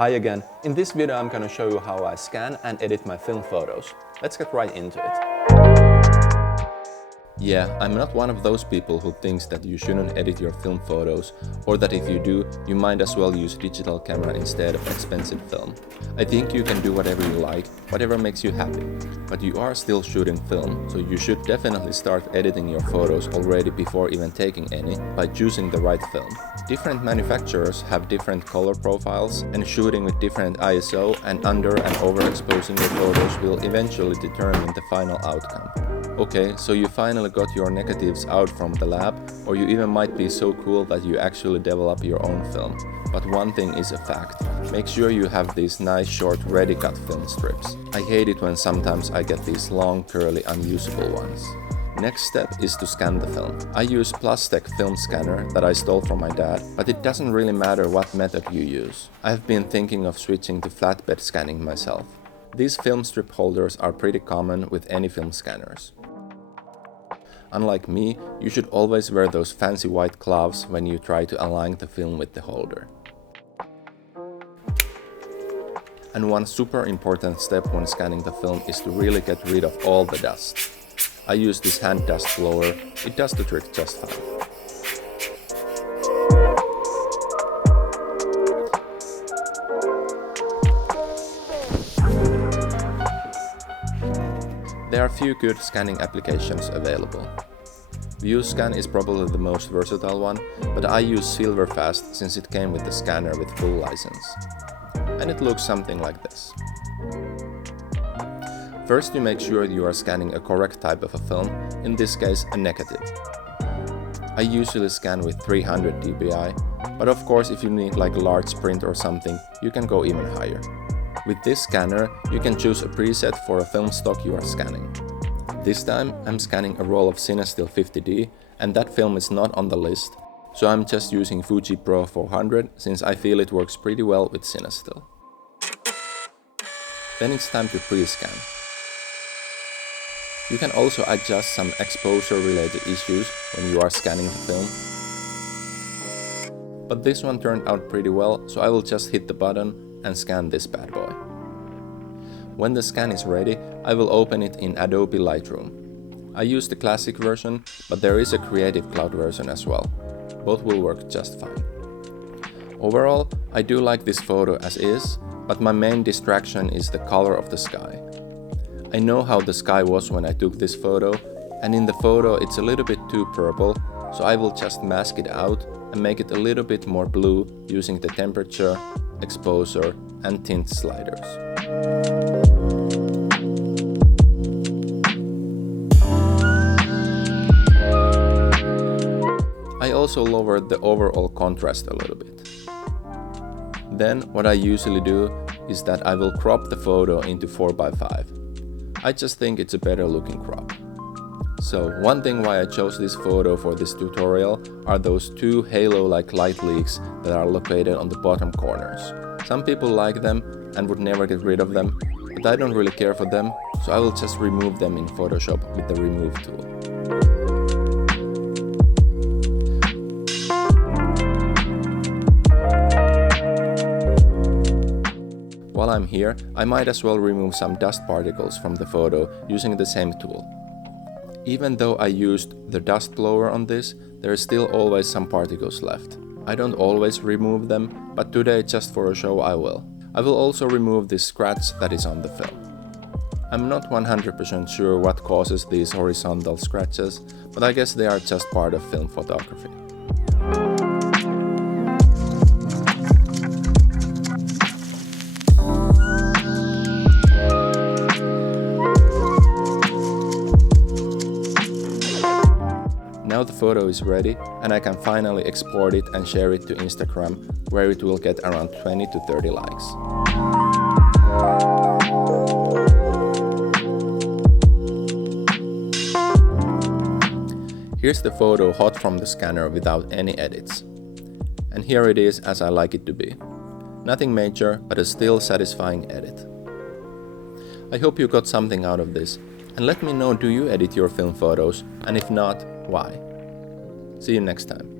Hi again. In this video I'm gonna show you how I scan and edit my film photos. Let's get right into it. Yeah, I'm not one of those people who thinks that you shouldn't edit your film photos, or that if you do, you might as well use digital camera instead of expensive film. I think you can do whatever you like, whatever makes you happy. But you are still shooting film, so you should definitely start editing your photos already before even taking any, by choosing the right film. Different manufacturers have different color profiles, and shooting with different ISO and under and overexposing your photos will eventually determine the final outcome. Okay, so you finally got your negatives out from the lab, or you even might be so cool that you actually develop your own film. But one thing is a fact, make sure you have these nice short ready cut film strips. I hate it when sometimes I get these long curly unusable ones. Next step is to scan the film. I use Plustek film scanner that I stole from my dad, but it doesn't really matter what method you use. I've been thinking of switching to flatbed scanning myself. These film strip holders are pretty common with any film scanners. Unlike me, you should always wear those fancy white gloves when you try to align the film with the holder. And one super important step when scanning the film is to really get rid of all the dust. I use this hand dust blower, it does the trick just fine. There are few good scanning applications available. ViewScan is probably the most versatile one, but I use Silverfast since it came with the scanner with full license. And it looks something like this. First you make sure you are scanning a correct type of a film, in this case a negative. I usually scan with 300 dpi, but of course if you need like a large print or something, you can go even higher. With this scanner, you can choose a preset for a film stock you are scanning. This time I'm scanning a roll of CineStill 50D, and that film is not on the list, so I'm just using Fuji Pro 400 since I feel it works pretty well with CineStill. Then it's time to pre-scan. You can also adjust some exposure related issues when you are scanning the film. But this one turned out pretty well, so I will just hit the button and scan this bad boy. When the scan is ready, I will open it in Adobe Lightroom. I use the classic version, but there is a Creative Cloud version as well. Both will work just fine. Overall, I do like this photo as is, but my main distraction is the color of the sky. I know how the sky was when I took this photo, and in the photo it's a little bit too purple, so I will just mask it out and make it a little bit more blue using the temperature, exposure and tint sliders. I also lowered the overall contrast a little bit. Then what I usually do is that I will crop the photo into 4:5. I just think it's a better looking crop. So one thing why I chose this photo for this tutorial are those two halo-like light leaks that are located on the bottom corners. Some people like them and would never get rid of them, but I don't really care for them, so I will just remove them in Photoshop with the remove tool. While I'm here, I might as well remove some dust particles from the photo using the same tool. Even though I used the dust blower on this, there is still always some particles left. I don't always remove them, but today just for a show I will. I will also remove this scratch that is on the film. I'm not 100% sure what causes these horizontal scratches, but I guess they are just part of film photography. Now the photo is ready and I can finally export it and share it to Instagram, where it will get around 20 to 30 likes. Here's the photo hot from the scanner without any edits. And here it is as I like it to be. Nothing major, but a still satisfying edit. I hope you got something out of this, and let me know, do you edit your film photos, and if not, why? See you next time.